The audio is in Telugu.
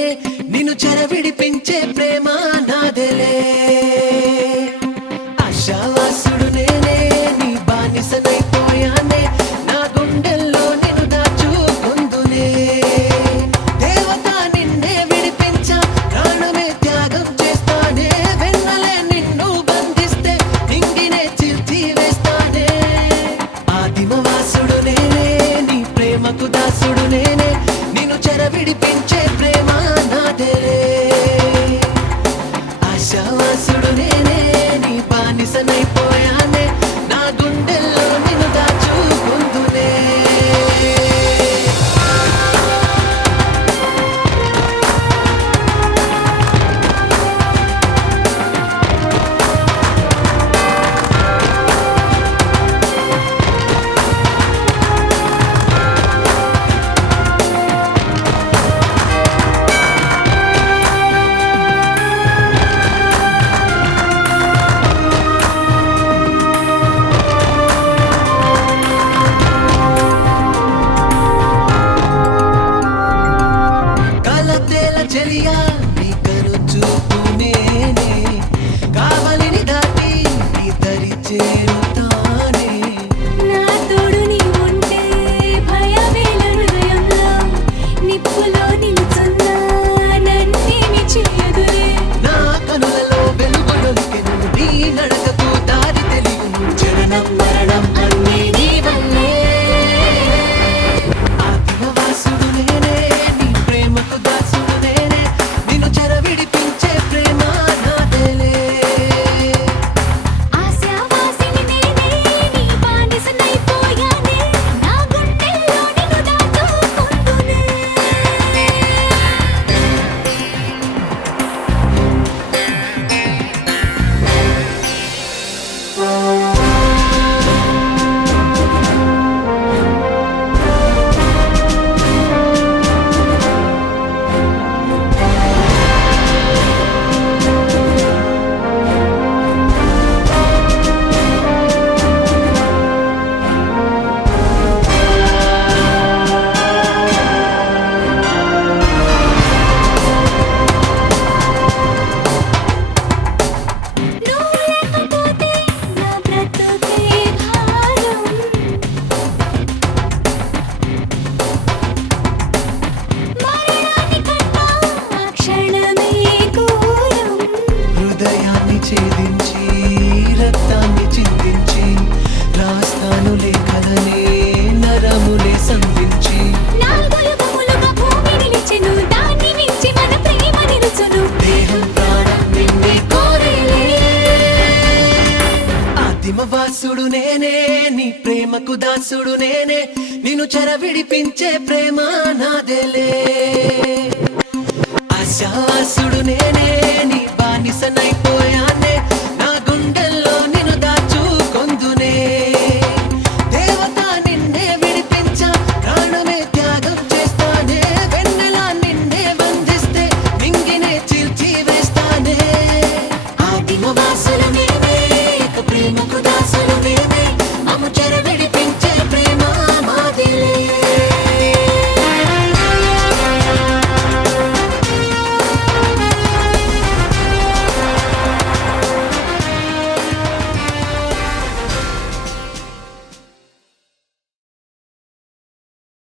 నేనే నిన్ను చెరవిడిపించే ప్రేమ నాదేలే ఆశావాసుడు నేనే నీ బానిసనైపోయానే నా గుండెల్లో నిన్ను దాచుకుందునే దేవత నిన్నే విడిపించా ప్రాణమే త్యాగం చేస్తానే వెన్నలే నిన్ను బంధిస్తే నింగినే చిల్చి వేస్తానే ఆదిమవాసుడు నేనే నీ ప్రేమకు దాసుడు నేనే నిన్ను చెరవిడిపించే ప్రేమ నాదేలే ఆశావాసుడు నేనే నీ బానిసనైపోయానే నా గుండెల్లో నిన్ను దాచుకుందునే కలతేల చెలియా నీ కను చూపు నేనే కావలిని దాటి నీ దరి చేరుతానే నా తోడు నీవుంటే భయమేల హృదయంలో నిప్పులో నిలుచున్నా నన్నేమి చేయదులే నా కనులలో వెలుగులొలికెను నీ నడకకు దారి తెలియను జననం మరణం అన్నీ నీ వల్లే ఆదిమవాసుడు నేనే నీ ప్రేమకు దాసుడు నేనే నిన్ను చెరవిడిపించే ప్రేమ నాదేలే ఆశావాసిని నేనే నీ బానిసనైపోయానే నా గుండెల్లో నిన్ను దాచుకుందునే నువ్వు లేకపోతే నా బ్రతుకే భారం మరణానికన్నా ఆ క్షణమే ఘోరం హృదయాన్ని ఛేదించి రక్తాన్ని చిందించి రాస్తాను లేఖలనే నరములే సంధించి నాలుగు యుగములుగా భూమి నిలిచెను దాన్ని మించి మన ప్రేమ నిలుచును దేహం ప్రాణం నిన్నే కోరేలే ఆదిమవాసుడు నేనే నీ ప్రేమకు దాసుడు నేనే నిన్ను చెరవిడిపించే ప్రేమ నాదేలే ఆశావాసుడు నేనే నీ బానిసనైపోయా